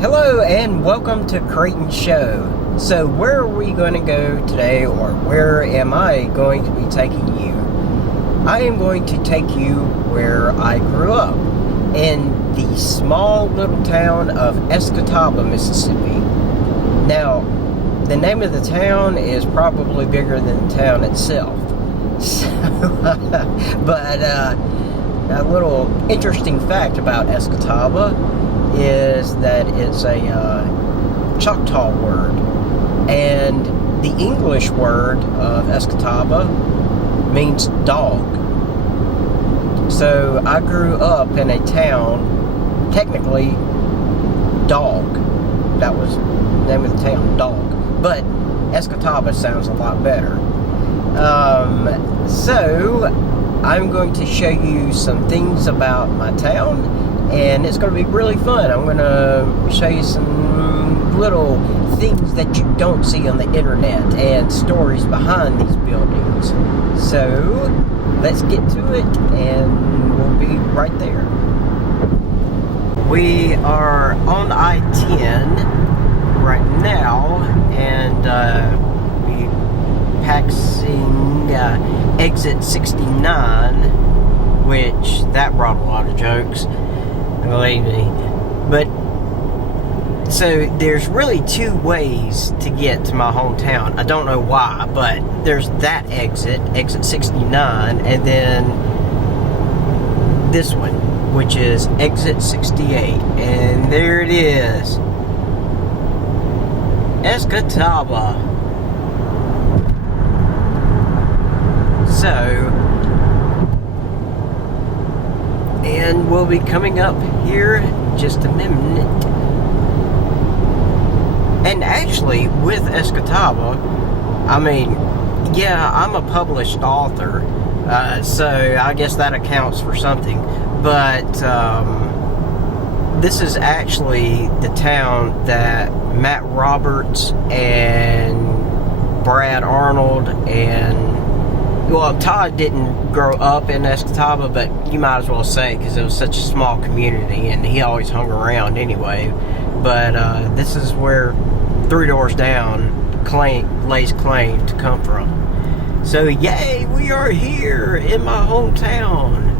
Hello and welcome to Creightons Show. So where are we going to go today, or where am I going to be taking you? I am going to take you where I grew up, in the small little town of Escatawpa, Mississippi. Now, the name of the town is probably bigger than the town itself. So, but a little interesting fact about Escatawpa is that it's a Choctaw word, and the English word of Escatawpa means dog. So I grew up in a town, technically Dog. That was the name of the town, Dog. But Escatawpa sounds a lot better. So I'm going to show you some things about my town, and it's going to be really fun. I'm going to show you some little things that you don't see on the internet and stories behind these buildings. So let's get to it, and we'll be right there. We are on I-10 right now, and we passing exit 69, which that brought a lot of jokes, believe me. But so there's really two ways to get to my hometown. I don't know why, but there's that exit 69, and then this one, which is exit 68, and there it is, Escatawpa. So, and we'll be coming up here in just a minute. And actually, with Escatawpa, I mean, yeah, I'm a published author, so I guess that accounts for something. But this is actually the town that Matt Roberts and Brad Arnold and, well, Todd didn't grow up in Escatawpa, but you might as well say, because it was such a small community, and he always hung around anyway. But this is where Three Doors Down lays claim to come from. So, yay, we are here in my hometown.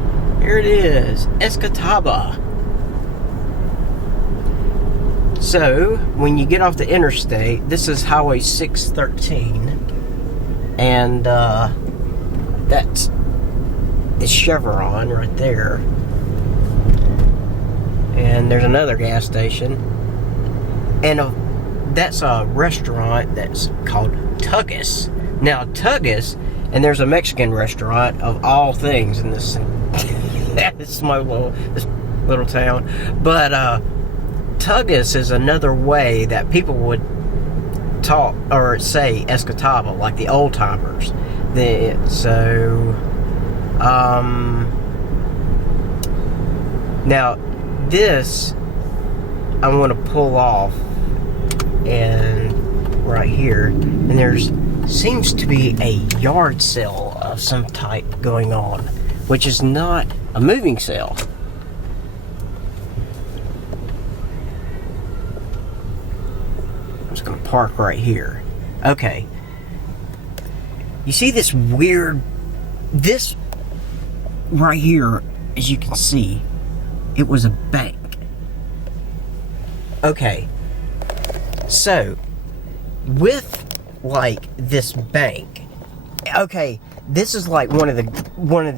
Here it is, Escatawpa. So, when you get off the interstate, this is Highway 613, and that's the Chevron right there. And there's another gas station. And that's a restaurant that's called Tuggus. Now, Tuggus, and there's a Mexican restaurant of all things in this this little town. But Tuggus is another way that people would talk or say Escatawpa, like the old timers. Now this I'm going to pull off, and right here, and there's seems to be a yard sale of some type going on, which is not a moving sale. I'm just going to park right here. Okay. You see this right here, as you can see, it was a bank. Okay, so with like this bank, okay, this is like one of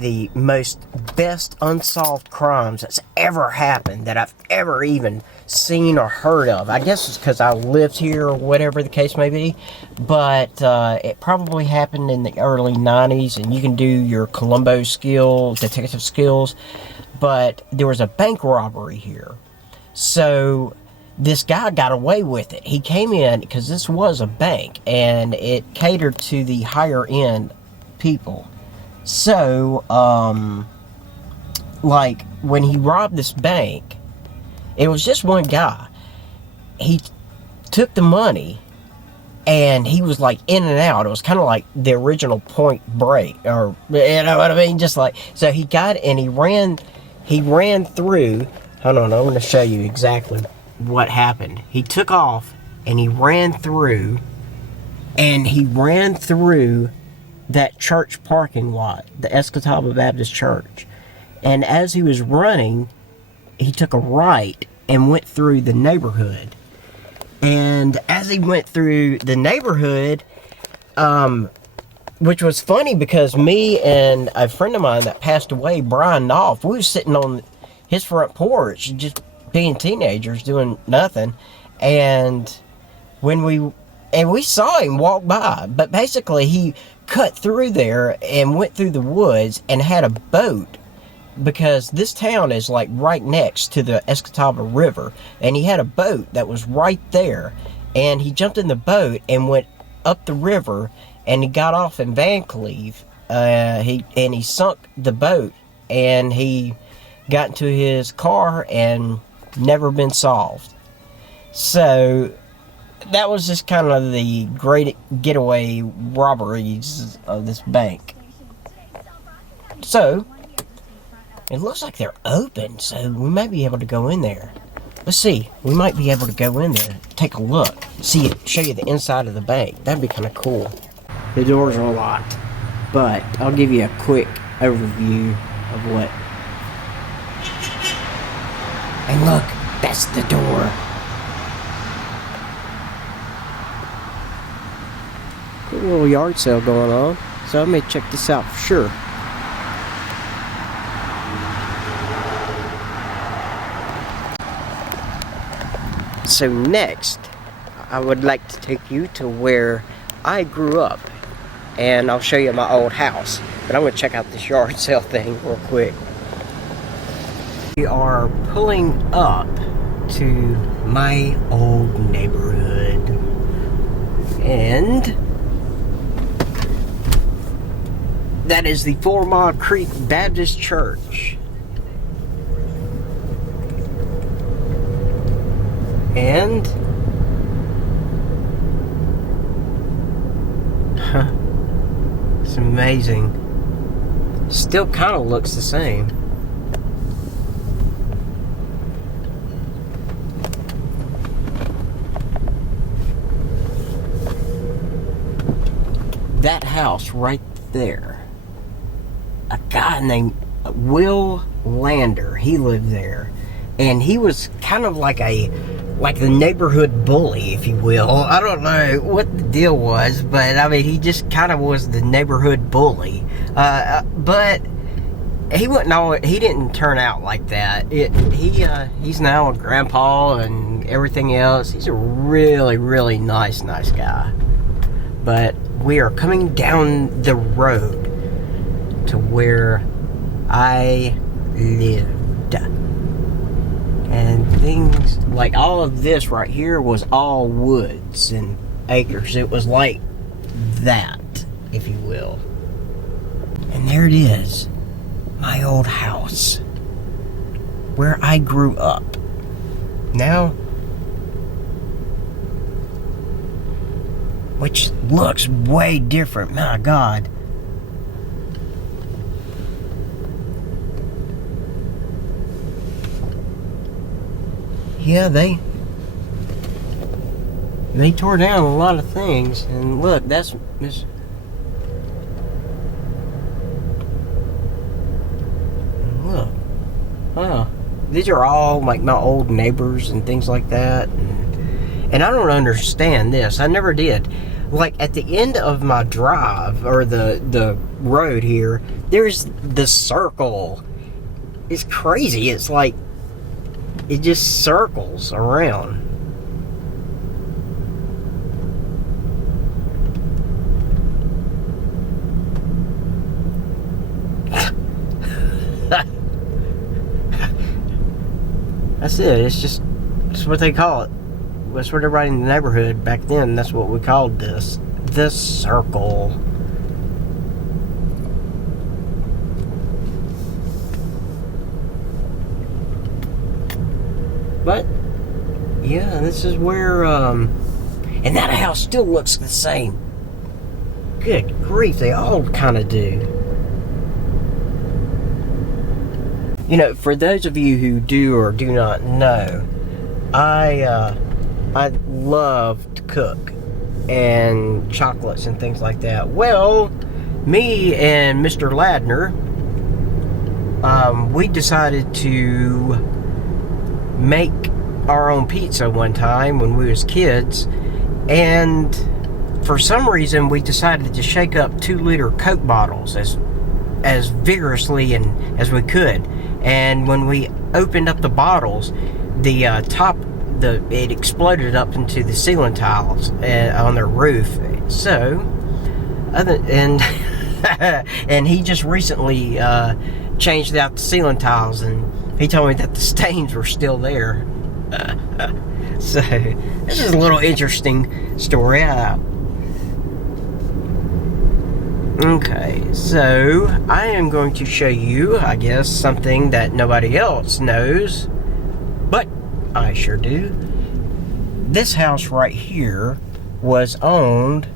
the most best unsolved crimes that's ever happened, that I've ever even seen or heard of. I guess it's because I lived here or whatever the case may be, but it probably happened in the early 90s, and you can do your Columbo detective skills, but there was a bank robbery here. So this guy got away with it. He came in, because this was a bank, and it catered to the higher end people. So, like, when he robbed this bank, it was just one guy. He took the money, and he was, like, in and out. It was kind of like the original Point Break, or, you know what I mean? Just like, so he got, and he ran through. Hold on, I'm going to show you exactly what happened. He took off and he ran through that church parking lot, the Escatawpa Baptist Church. And as he was running, he took a right and went through the neighborhood. And as he went through the neighborhood, which was funny because me and a friend of mine that passed away, Brian Knopf, we were sitting on his front porch, just being teenagers, doing nothing. And we saw him walk by, but basically he cut through there and went through the woods and had a boat, because this town is like right next to the Escatawpa River, and he had a boat that was right there, and he jumped in the boat and went up the river, and he got off in Van Cleve. He sunk the boat, and he got into his car and never been solved. So that was just kind of the great getaway robberies of this bank. So it looks like they're open, so we might be able to go in there. Let's see. We might be able to go in there, take a look, show you the inside of the bank. That'd be kind of cool. The doors are locked, but I'll give you a quick overview of what. And look, that's the door. Cool little yard sale going on, so I may check this out for sure. So next, I would like to take you to where I grew up, and I'll show you my old house. But I'm going to check out this yard sale thing real quick. We are pulling up to my old neighborhood, and that is the 4 Mile Creek Baptist Church. And it's amazing. Still kind of looks the same. That house right there, a guy named Will Lander, he lived there, and he was kind of like the neighborhood bully, if you will. I don't know what the deal was, but I mean, he just kind of was the neighborhood bully. But he didn't turn out like that. He's now a grandpa and everything else. He's a really, really nice guy. But we are coming down the road to where I lived. And things like all of this right here was all woods and acres. It was like that, if you will. And there it is, my old house, where I grew up. Now, which looks way different, my God. Yeah, they tore down a lot of things, and look, that's Miss. Look, wow, these are all like my old neighbors and things like that, and I don't understand this. I never did. Like at the end of my drive, or the road here, there's the circle. It's crazy. It's like it just circles around. That's it. It's what they call it. That's what everybody in the neighborhood back then, that's what we called this circle. But yeah, this is where and that house still looks the same. Good grief, they all kind of do. You know, for those of you who do or do not know, I love to cook and chocolates and things like that. Well, me and Mr. Ladner, we decided to make our own pizza one time when we was kids, and for some reason we decided to shake up 2-liter Coke bottles as vigorously and as we could. And when we opened up the bottles, the it exploded up into the ceiling tiles on their roof. So, and he just recently changed out the ceiling tiles, and he told me that the stains were still there. So, this is a little interesting story. Okay, so I am going to show you, I guess, something that nobody else knows, but I sure do. This house right here was owned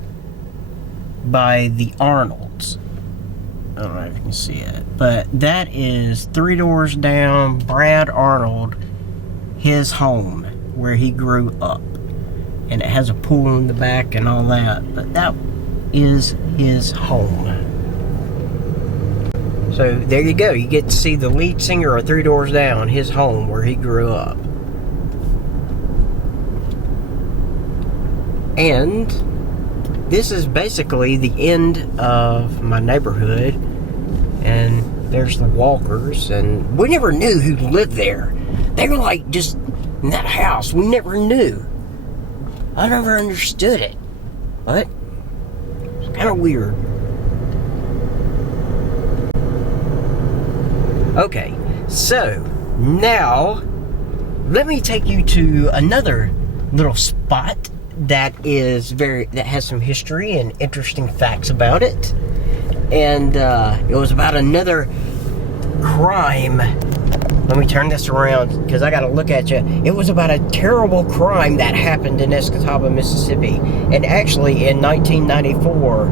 by the Arnolds. I don't know if you can see it, but that is 3 doors down, Brad Arnold, his home, where he grew up. And it has a pool in the back and all that, but that is his home. So there you go. You get to see the lead singer of 3 Doors Down, his home where he grew up. And this is basically the end of my neighborhood. And there's the Walkers, and we never knew who lived there. They were like just in that house. We never knew. I never understood it. But kind of weird. Okay, so now let me take you to another little spot that has some history and interesting facts about it. And it was about another crime. Let me turn this around because I got to look at you. It was about a terrible crime that happened in Escatawpa, Mississippi, and actually in 1994,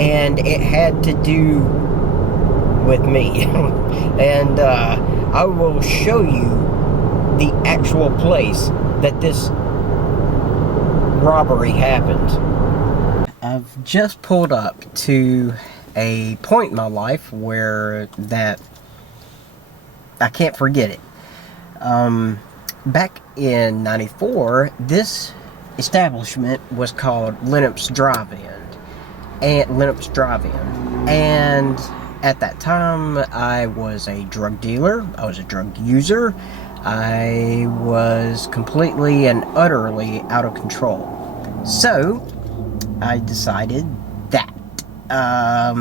and it had to do with me. And I will show you the actual place that this robbery happened. I've just pulled up to a point in my life where that I can't forget it. Back in '94, this establishment was called Lynnups DriveIn, and at that time I was a drug dealer, I was a drug user, I was completely and utterly out of control. So I decided that I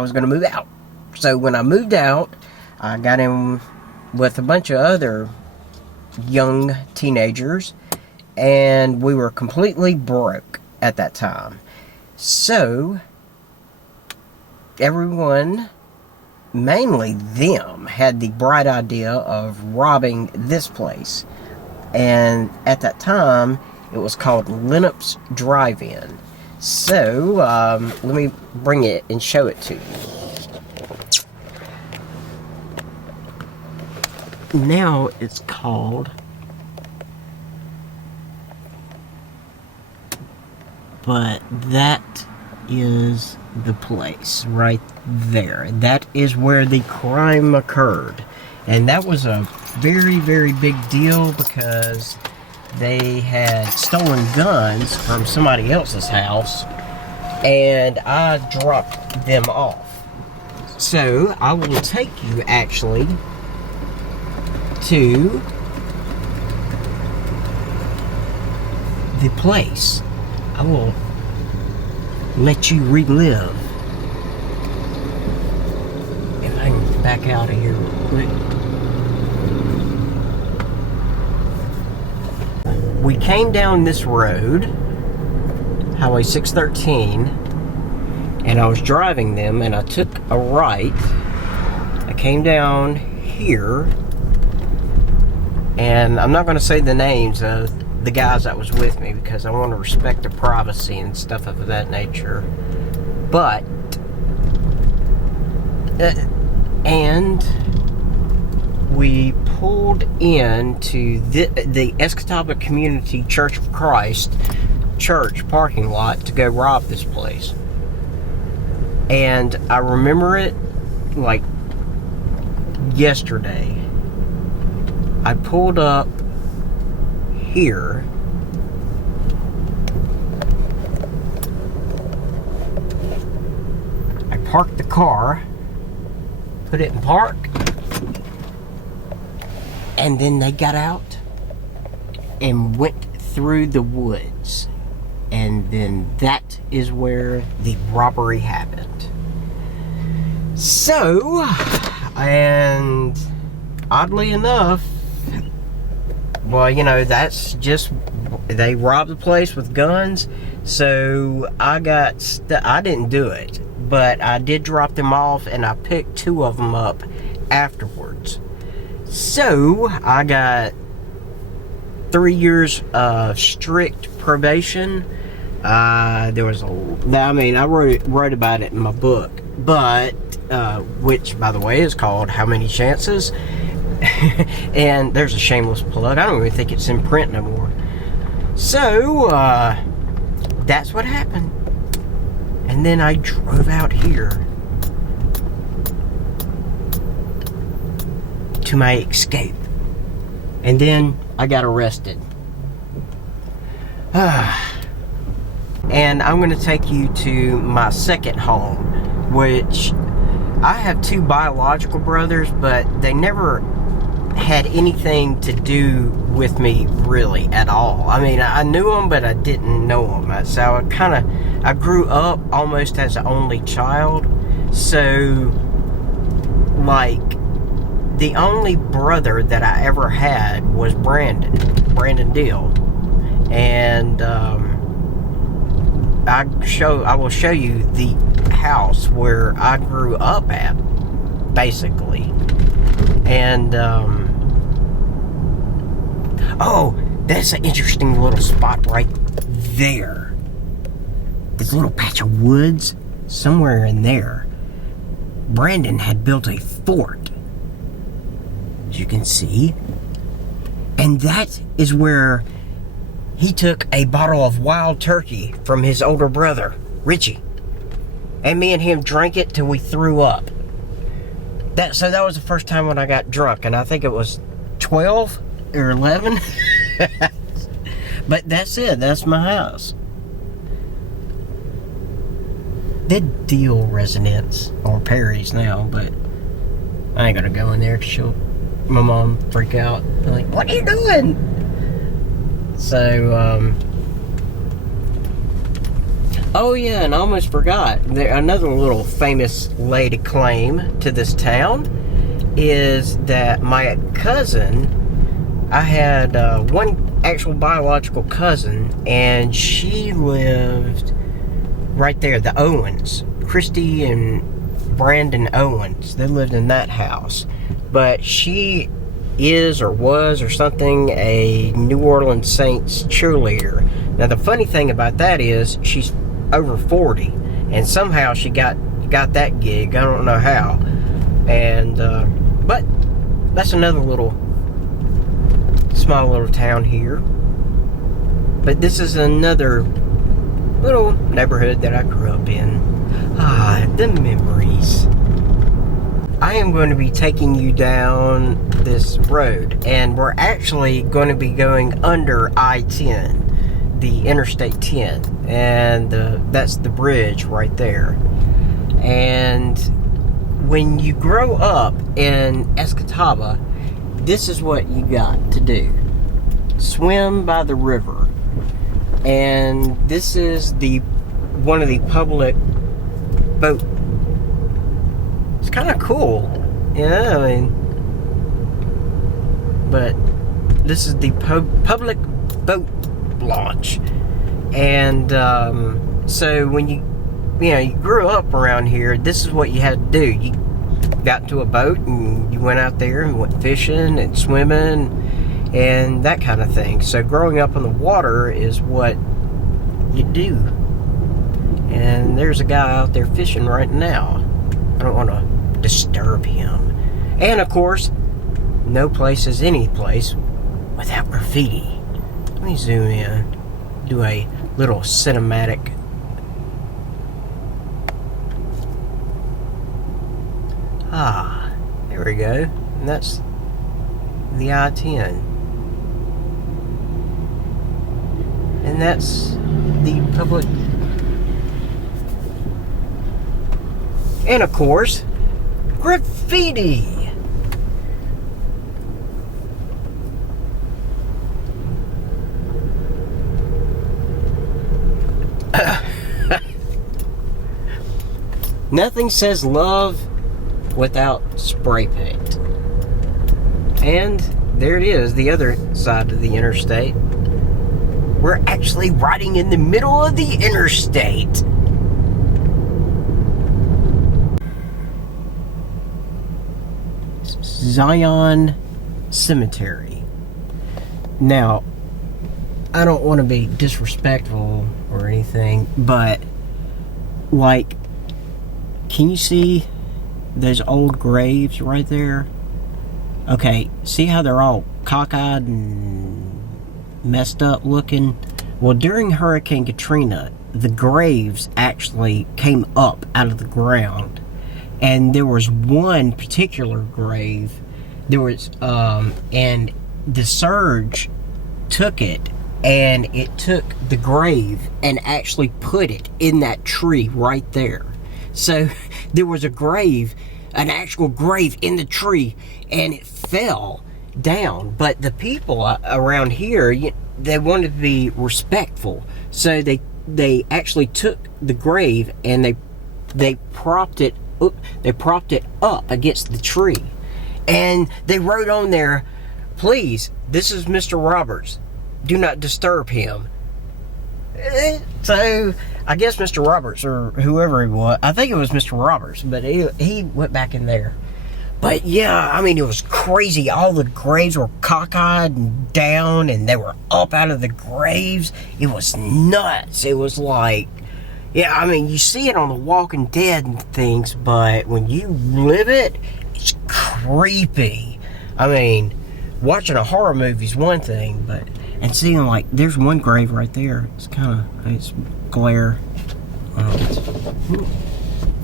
was going to move out. So when I moved out, I got in with a bunch of other young teenagers, and we were completely broke at that time. So everyone, mainly them, had the bright idea of robbing this place. And at that time, it was called Lynnups DriveIn. So let me bring it and show it to you. Now it's called, but that is the place right there. That is where the crime occurred, and that was a very, very big deal because they had stolen guns from somebody else's house, and I dropped them off. So I will take you actually to the place. I will let you relive. If I can back out of here real quick. We came down this road, Highway 613, and I was driving them, and I took a right. I came down here, and I'm not going to say the names of the guys that was with me because I want to respect their privacy and stuff of that nature. But and we pulled into the Escatawpa Community Church of Christ church parking lot to go rob this place. And I remember it like yesterday. I pulled up here. I parked the car, put it in park, and then they got out and went through the woods. And then that is where the robbery happened. So, and oddly enough, well, you know, that's just, they robbed the place with guns. So I didn't do it, but I did drop them off, and I picked 2 of them up afterwards. So I got 3 years of strict probation. There was I wrote about it in my book, but which, by the way, is called How Many Chances? And there's a shameless plug. I don't even think it's in print no more. So that's what happened. And then I drove out here to my escape, and then I got arrested. And I'm going to take you to my second home, which I have 2 biological brothers, but they never had anything to do with me really at all. I mean, I knew them, but I didn't know them. So I grew up almost as an only child. So, like, the only brother that I ever had was Brandon Deal. And I will show you the house where I grew up at, basically. And oh, that's an interesting little spot right there. This little patch of woods, somewhere in there, Brandon had built a fort, as you can see. And that is where he took a bottle of wild turkey from his older brother, Richie. And me and him drank it till we threw up. So that was the first time when I got drunk, and I think it was 12 or 11. But that's it. That's my house. The Deal residence, or Perry's now, but I ain't gonna go in there because my mom freak out. Be like, what are you doing? So, oh yeah, and I almost forgot. Another little famous lay to claim to this town is that my cousin, I had one actual biological cousin, and she lived right there, the Owens. Christy and Brandon Owens, they lived in that house. But she is or was or something a New Orleans Saints cheerleader. Now the funny thing about that is she's over 40, and somehow she got that gig. I don't know how. And but that's another small little town here. But this is another little neighborhood that I grew up in. The memories. I am going to be taking you down this road, and we're actually going to be going under I-10, the Interstate 10, and that's the bridge right there. And when you grow up in Escatawpa, this is what you got to do. Swim by the river. And this is one of the public boat. It's kind of cool, yeah. I mean, but this is the public boat launch, and so when you grew up around here, this is what you had to do. You got into a boat and you went out there and went fishing and swimming and that kind of thing. So growing up on the water is what you do. And there's a guy out there fishing right now. I don't want to disturb him. And of course, no place is any place without graffiti. Let me zoom in, do a little cinematic. Ah, there we go. And that's the I-10. And that's the public. And of course, graffiti. Nothing says love without spray paint. And there it is, the other side of the interstate. We're actually riding in the middle of the interstate. Zion Cemetery. Now, I don't want to be disrespectful or anything, but like, can you see those old graves right there? Okay, see how they're all cockeyed and messed up looking? Well, during Hurricane Katrina, the graves actually came up out of the ground. And there was one particular grave, and the surge took it, and it took the grave and actually put it in that tree right there. So there was a grave, an actual grave in the tree, and it fell down. But the people around here, they wanted to be respectful, so they actually took the grave and they propped it up against the tree, and they wrote on there, "Please, this is Mr. Roberts. Do not disturb him." So I guess Mr. Roberts, or whoever he was, I think it was Mr. Roberts, but he went back in there. But yeah, I mean, it was crazy. All the graves were cockeyed and down, and they were up out of the graves. It was nuts. It was like, yeah, I mean, you see it on The Walking Dead and things, but when you live it, it's creepy. I mean, watching a horror movie is one thing, and seeing, like, there's one grave right there. It's kind of, it's glare. I'll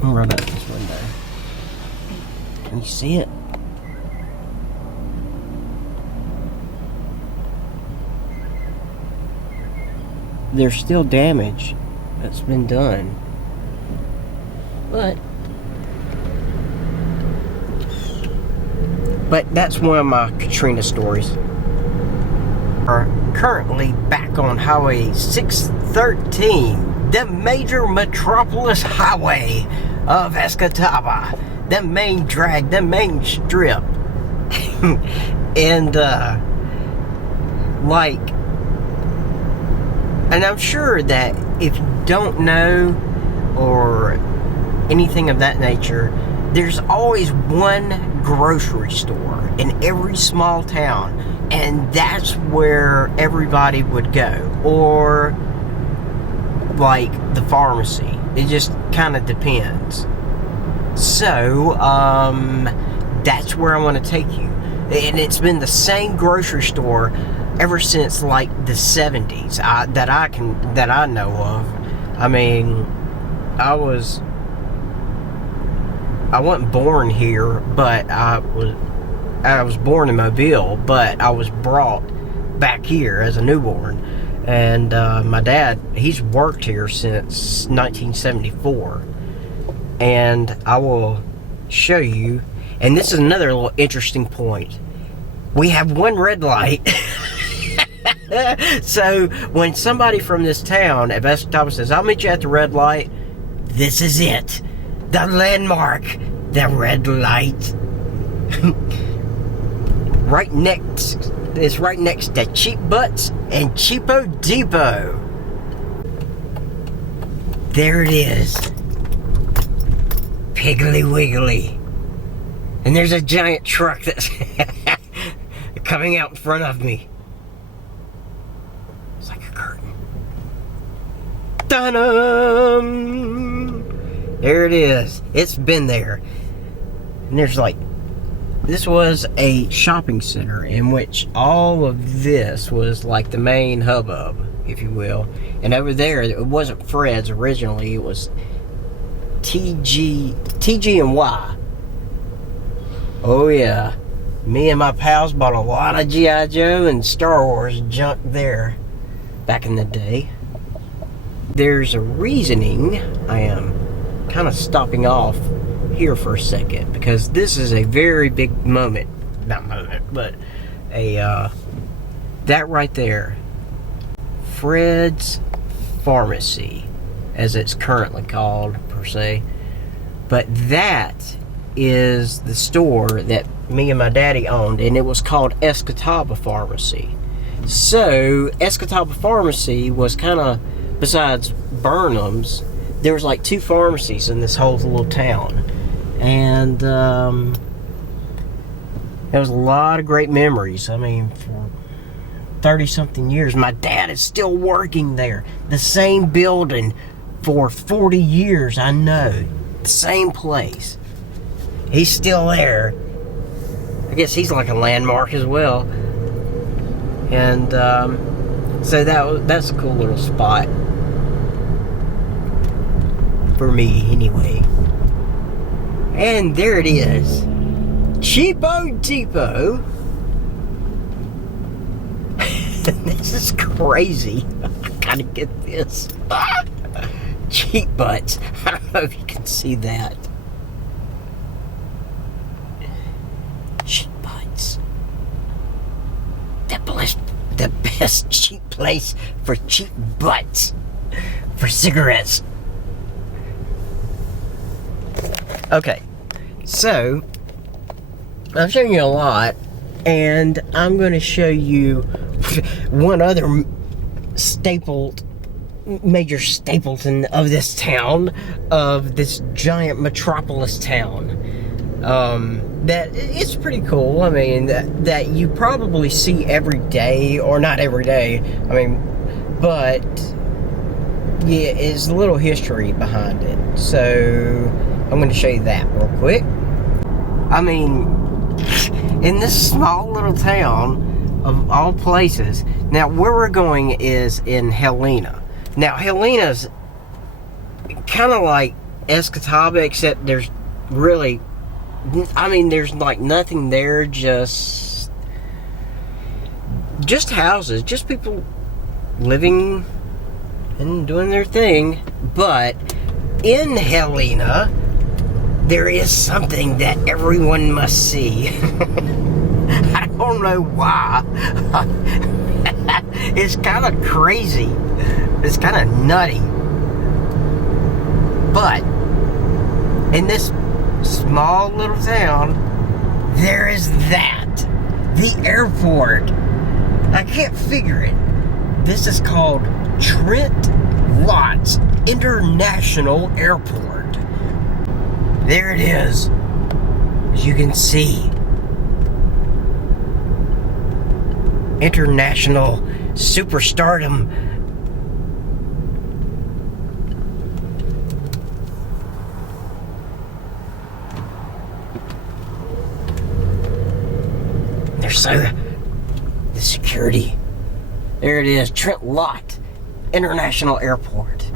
run out this window. Can you see it? There's still damage that's been done, but that's one of my Katrina stories. Are currently back on Highway 613, the major metropolis highway of Escatawpa, the main drag, the main strip. And and I'm sure that if you don't know or anything of that nature, there's always one grocery store in every small town, and that's where everybody would go, or like the pharmacy. It just kind of depends. So that's where I want to take you, and it's been the same grocery store ever since like the 70s that I know of. I mean, I wasn't born here, but I was born in Mobile, but I was brought back here as a newborn. And my dad, he's worked here since 1974. And I will show you, and this is another little interesting point. We have one red light. So when somebody from this town of Escatawpa says, "I'll meet you at the red light," this is it. The landmark. The red light. It's right next to Cheap Butts and Cheapo Depot. There it is. Piggly Wiggly. And there's a giant truck that's coming out in front of me. It's like a curtain. Ta-da! There it is. It's been there. And there's like this was a shopping center in which all of this was like the main hubbub, if you will. And over there, it wasn't Fred's originally, it was TG and Y. Oh yeah, me and my pals bought a lot of G.I. Joe and Star Wars junk there back in the day. There's a reasoning I am kind of stopping off here for a second, because this is a very big moment. Not moment, but a that right there, Fred's Pharmacy, as it's currently called per se. But that is the store that me and my daddy owned, and it was called Escatawpa Pharmacy. So Escatawpa Pharmacy was kind of, besides Burnham's, there was like 2 pharmacies in this whole little town. And there was a lot of great memories. I mean, for 30-something years, my dad is still working there. The same building for 40 years, I know. The same place. He's still there. I guess he's like a landmark as well. And so that's a cool little spot. For me, anyway. And there it is. Cheapo Depot. This is crazy. I gotta get this. Cheap butts. I don't know if you can see that. Cheap butts. The best cheap place for cheap butts. For cigarettes. Okay, so I've shown you a lot, and I'm going to show you one other major stapleton of this town, of this giant metropolis town. That it's pretty cool. I mean, that you probably see every day, or not every day. I mean, but yeah, it's a little history behind it. So I'm going to show you that real quick. I mean, in this small little town of all places. Now, where we're going is in Helena. Now, Helena's kind of like Escatawpa, except there's really, I mean, there's like nothing there, just houses, just people living and doing their thing. But in Helena, there is something that everyone must see. I don't know why. It's kind of crazy. It's kind of nutty. But in this small little town, there is that. The airport. I can't figure it. This is called Trent Lotz International Airport. There it is, as you can see. International superstardom. There's the security. There it is, Trent Lotz International Airport.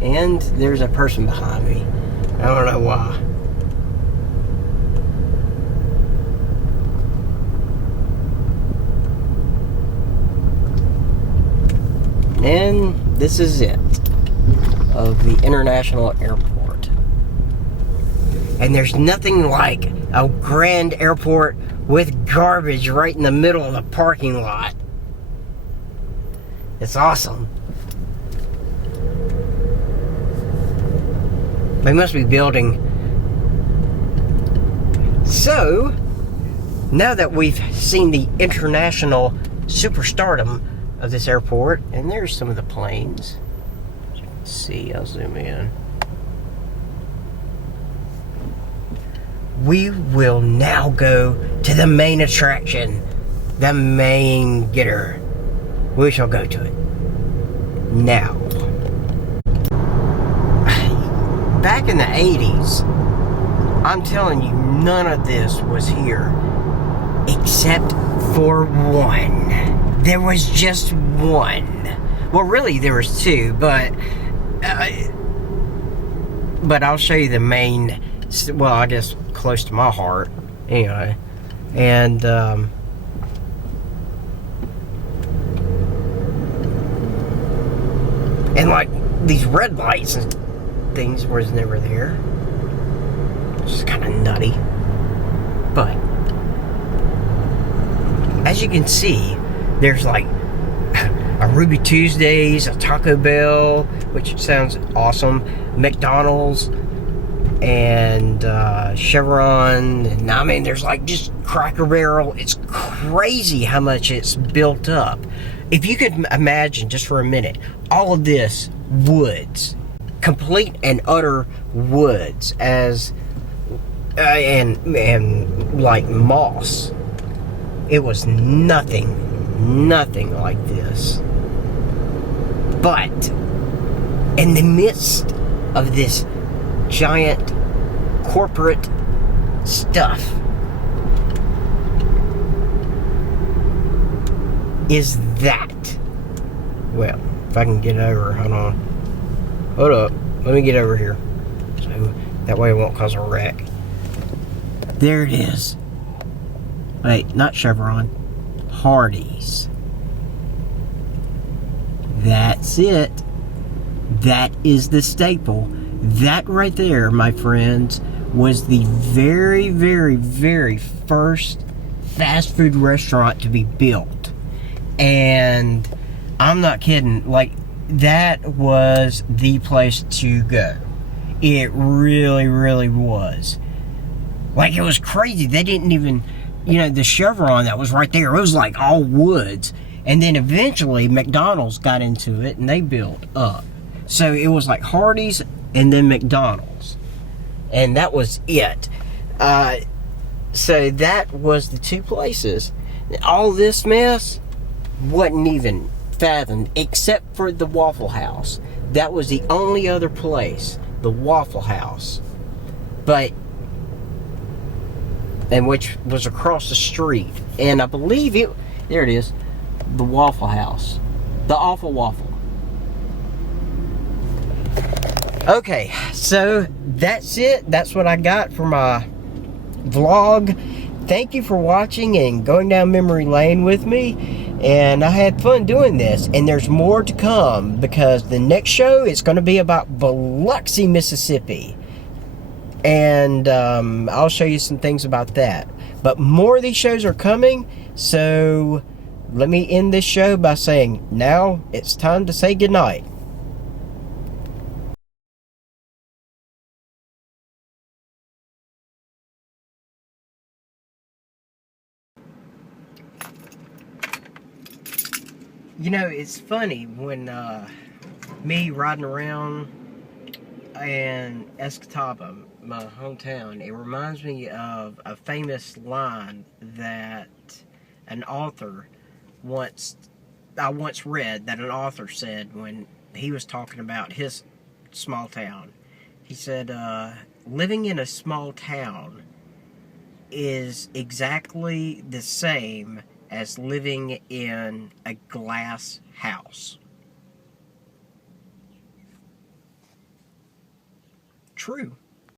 And there's a person behind me. I don't know why. And this is it, of the International Airport. And there's nothing like a grand airport with garbage right in the middle of the parking lot. It's awesome. They must be building. So, now that we've seen the international superstardom of this airport, and there's some of the planes. As you can see, I'll zoom in. We will now go to the main attraction, the main getter. We shall go to it now. Back in the 80s, I'm telling you, none of this was here except for one. There was just one. Well, really, there was two, but I'll show you the main, well, I guess close to my heart, anyway. And like these red lights and things was never there. It's kind of nutty. But as you can see, there's like a Ruby Tuesdays, a Taco Bell, which sounds awesome, McDonald's, and Chevron, and I mean, there's like just Cracker Barrel. It's crazy how much it's built up. If you could imagine just for a minute, all of this woods, complete and utter woods, as and like moss. It was nothing like this. But in the midst of this giant corporate stuff is that. Well, if I can get over, hold up, let me get over here, so that way it won't cause a wreck. There it is. Wait, not Chevron, Hardee's. That's it. That is the staple. That right there, my friends, was the very, very, very first fast food restaurant to be built. And I'm not kidding, like, that was the place to go. It really, really was. Like, it was crazy. They didn't even, you know, the Chevron that was right there, it was like all woods. And then eventually McDonald's got into it and they built up. So it was like Hardee's and then McDonald's. And that was it. So that was the two places. All this mess wasn't even fathomed except for the Waffle House. That was the only other place, the Waffle House. And which was across the street. And I believe it, there it is, the Waffle House. The Awful Waffle. Okay, so that's it. That's what I got for my vlog. Thank you for watching and going down memory lane with me. And I had fun doing this. And there's more to come because the next show is going to be about Biloxi, Mississippi. And I'll show you some things about that. But more of these shows are coming. So let me end this show by saying, now it's time to say goodnight. You know, it's funny when me riding around in Escatawpa, my hometown, it reminds me of a famous line that an author I once read that an author said when he was talking about his small town. He said, living in a small town is exactly the same as living in a glass house. True.